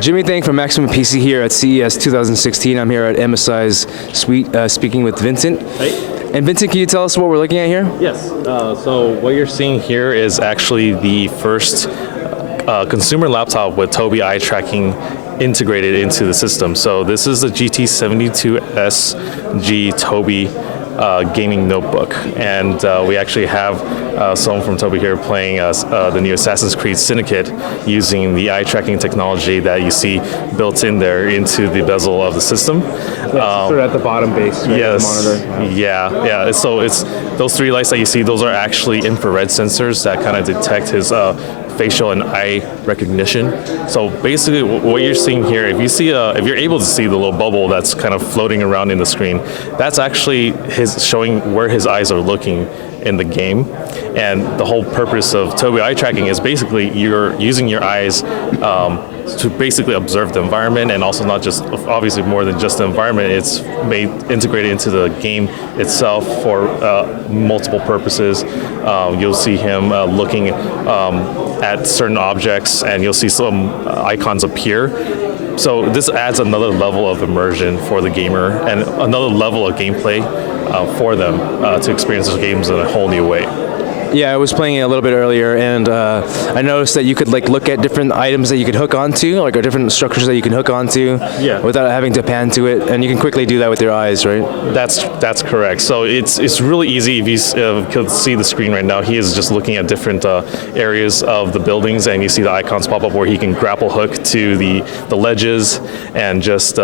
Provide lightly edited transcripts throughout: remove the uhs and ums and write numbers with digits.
Jimmy Thang from Maximum PC here at CES 2016. I'm here at MSI's suite speaking with Vincent. Hey. And Vincent, can you tell us what we're looking at here? Yes. So what you're seeing here is actually the first consumer laptop with Tobii eye tracking integrated into the system. So this is the GT72SG Tobii gaming notebook, and we actually have someone from Tobii here playing the new Assassin's Creed Syndicate using the eye tracking technology that you see built in there into the bezel of the system. Sort of at the bottom base, right? Yes. The monitor. Yeah. So it's those three lights that you see. Those are actually infrared sensors that kind of detect his facial and eye recognition. So basically, what you're seeing here, if you're able to see the little bubble that's kind of floating around in the screen, that's actually his showing where his eyes are looking in the game. And the whole purpose of Tobii eye tracking is basically you're using your eyes to basically observe the environment, and also not just obviously more than just the environment. It's made integrated into the game itself for multiple purposes. You'll see him looking at certain objects, and you'll see some icons appear. So this adds another level of immersion for the gamer and another level of gameplay for them to experience those games in a whole new way. Yeah, I was playing it a little bit earlier, and I noticed that you could look at different items that you could hook onto, or different structures that you can hook onto, without having to pan to it, and you can quickly do that with your eyes, right? That's correct. So it's really easy. If you could see the screen right now, he is just looking at different areas of the buildings, and you see the icons pop up where he can grapple hook to the ledges and just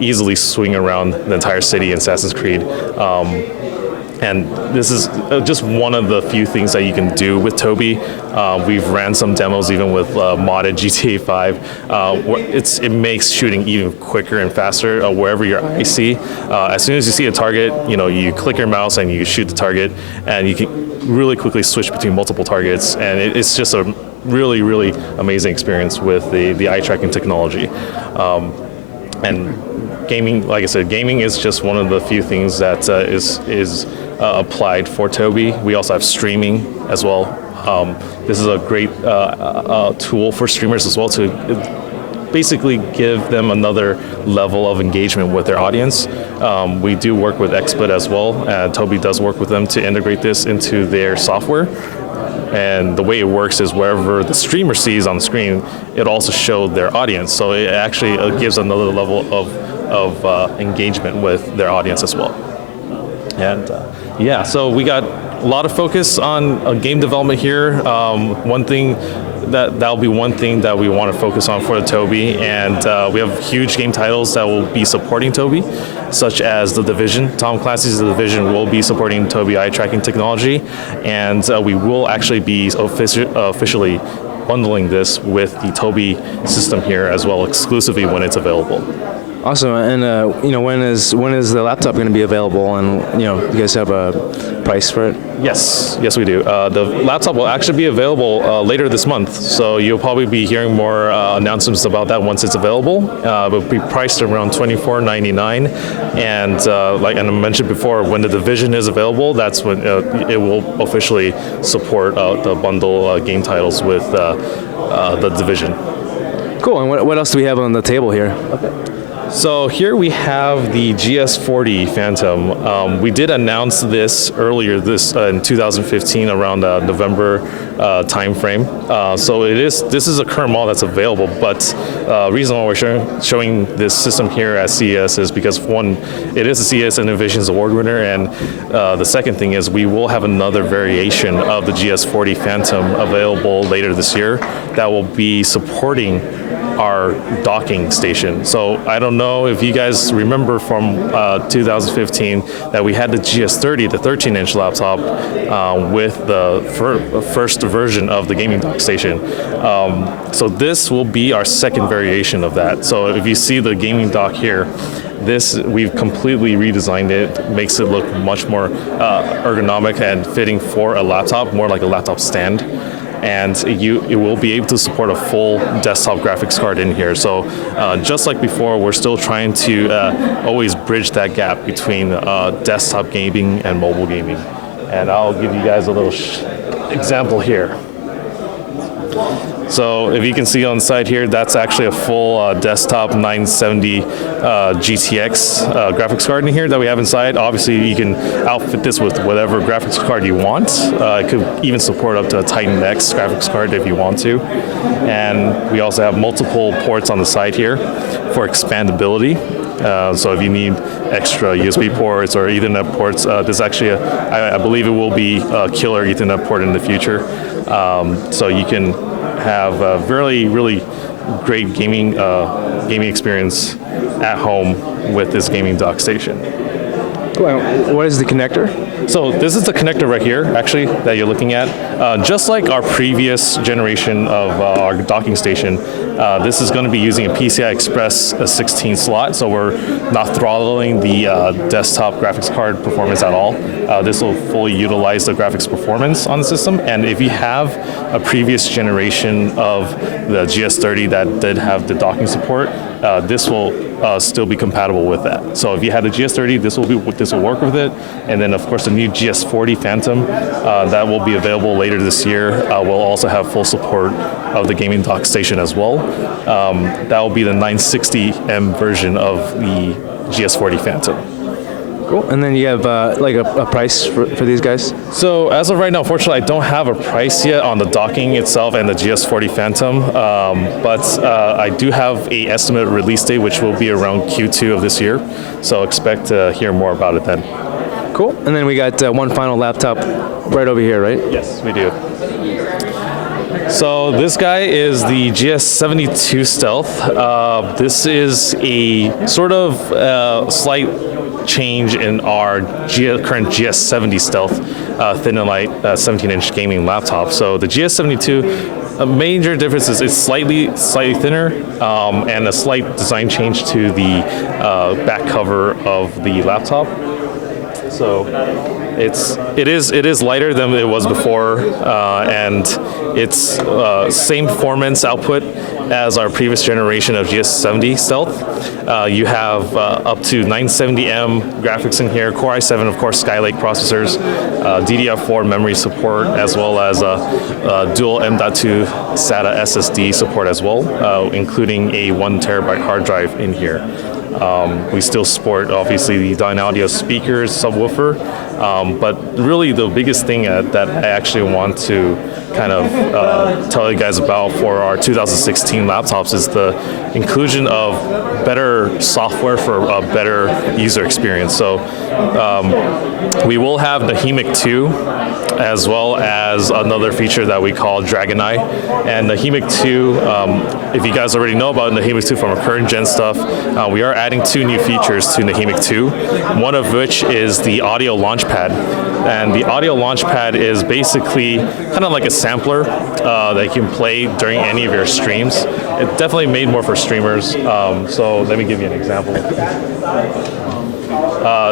easily swing around the entire city in Assassin's Creed. And this is just one of the few things that you can do with Tobii. We've ran some demos even with modded GTA 5. It makes shooting even quicker and faster wherever your eyes see. As soon as you see a target, you click your mouse and you shoot the target, and you can really quickly switch between multiple targets. And it's just a really, really amazing experience with the eye tracking technology. And gaming, like I said, gaming is just one of the few things that is applied for Tobii. We also have streaming as well. This is a great tool for streamers as well to basically give them another level of engagement with their audience. We do work with XSplit as well, and Tobii does work with them to integrate this into their software. And the way it works is wherever the streamer sees on the screen, it also shows their audience. So it actually gives another level of engagement with their audience as well. And so we got a lot of focus on game development here. That'll be one thing that we want to focus on for the Tobii, and we have huge game titles that will be supporting Tobii, such as The Division. Tom Clancy's The Division will be supporting Tobii eye tracking technology, and we will actually be officially bundling this with the Tobii system here as well, exclusively when it's available. Awesome. And when is the laptop going to be available? And you guys have a price for it? Yes, we do. The laptop will actually be available later this month, so you'll probably be hearing more announcements about that once it's available. It will be priced around $24.99, and like I mentioned before, when the Division is available, that's when it will officially support the bundle game titles with the Division. Cool. And what else do we have on the table here? Okay. So here we have the GS40 Phantom. We did announce this earlier in 2015 around November timeframe. So this is a current model that's available, but the reason why we're showing this system here at CES is because, one, it is a CES Innovations Award winner, and the second thing is we will have another variation of the GS40 Phantom available later this year that will be supporting our docking station. So I don't know if you guys remember from 2015 that we had the GS30, the 13-inch laptop, with the first version of the gaming dock station. So this will be our second variation of that. So if you see the gaming dock here, we've completely redesigned it, makes it look much more ergonomic and fitting for a laptop, more like a laptop stand. And it will be able to support a full desktop graphics card in here. So just like before, we're still trying to always bridge that gap between desktop gaming and mobile gaming. And I'll give you guys a little example here. So if you can see on the side here, that's actually a full desktop 970 GTX graphics card in here that we have inside. Obviously, you can outfit this with whatever graphics card you want. It could even support up to a Titan X graphics card if you want to. And we also have multiple ports on the side here for expandability. So if you need extra USB ports or Ethernet ports, there's actually, I believe it will be a killer Ethernet port in the future. So you can have a really great gaming experience at home with this gaming dock station. What is the connector? So this is the connector right here, actually, that you're looking at. Just like our previous generation of our docking station, this is going to be using a PCI Express 16 slot, so we're not throttling the desktop graphics card performance at all. This will fully utilize the graphics performance on the system, and if you have a previous generation of the GS30 that did have the docking support, this will still be compatible with that. So if you had the GS30, this will work with it, and then of course the new GS40 Phantom that will be available later this year will also have full support of the gaming dock station as well. That will be the 960M version of the GS40 Phantom. Cool. And then you have like a price for these guys? So as of right now, unfortunately, I don't have a price yet on the docking itself and the GS40 Phantom, but I do have a estimated release date, which will be around Q2 of this year. So expect to hear more about it then. Cool. And then we got one final laptop right over here, right? Yes, we do. So this guy is the GS72 Stealth. This is a sort of slight change in our current GS70 Stealth thin and light 17-inch gaming laptop. So the GS72, a major difference is it's slightly thinner and a slight design change to the back cover of the laptop. So it is lighter than it was before, and it's same performance output as our previous generation of GS70 Stealth. You have up to 970M graphics in here, Core i7, of course, Skylake processors, DDR4 memory support, as well as dual M.2 SATA SSD support as well, including a 1 terabyte hard drive in here. We still support, obviously, the Dynaudio speakers, subwoofer, but really the biggest thing that I actually want to kind of tell you guys about for our 2016 laptops is the inclusion of better software for a better user experience. So we will have Nahimic 2 as well as another feature that we call Dragon Eye. And Nahimic 2, if you guys already know about Nahimic 2 from our current gen stuff, we are adding 2 new features to Nahimic 2, one of which is the audio launchpad. And the audio launchpad is basically kind of like a sampler that you can play during any of your streams. It's definitely made more for streamers. So let me give you an example.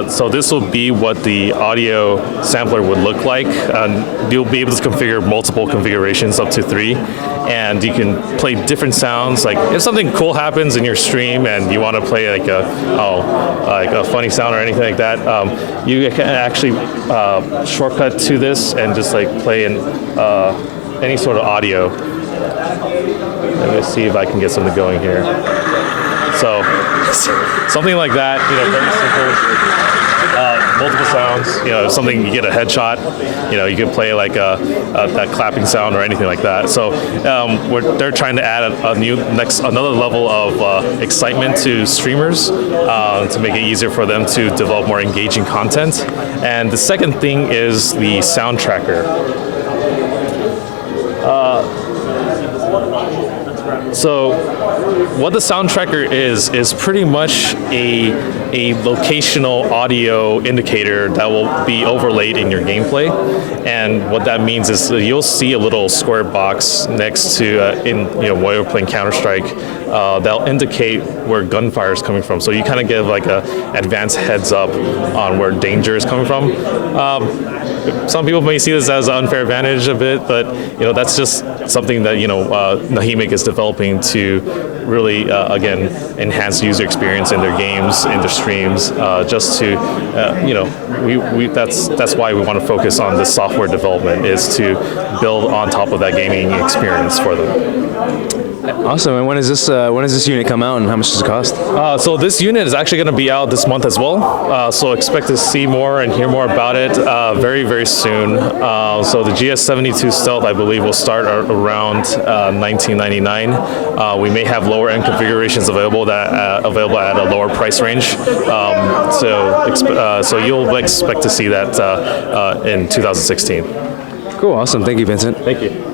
So this will be what the audio sampler would look like. You'll be able to configure multiple configurations, up to 3, and you can play different sounds. Like if something cool happens in your stream and you want to play like a funny sound or anything like that, you can actually shortcut to this and just like play in any sort of audio. Let me see if I can get something going here. So something like that, very simple. Multiple sounds, something you get a headshot, you can play like that clapping sound or anything like that. So they're trying to add another level of excitement to streamers to make it easier for them to develop more engaging content. And the second thing is the sound tracker. So what the sound tracker is pretty much a locational audio indicator that will be overlaid in your gameplay. And what that means is you'll see a little square box next to, while you're playing Counter-Strike, that'll indicate where gunfire is coming from. So you kind of give like a advanced heads up on where danger is coming from. some people may see this as an unfair advantage a bit, but that's just something that Nahimic is developing to really again enhance user experience in their games, in their streams, just to that's why we want to focus on this software development, is to build on top of that gaming experience for them. Awesome. And when does this unit come out, and how much does it cost? So this unit is actually going to be out this month as well. So expect to see more and hear more about it very, very soon. So the GS72 Stealth, I believe, will start around $1999. We may have lower end configurations available at a lower price range. So you'll expect to see that in 2016. Cool. Awesome. Thank you, Vincent. Thank you.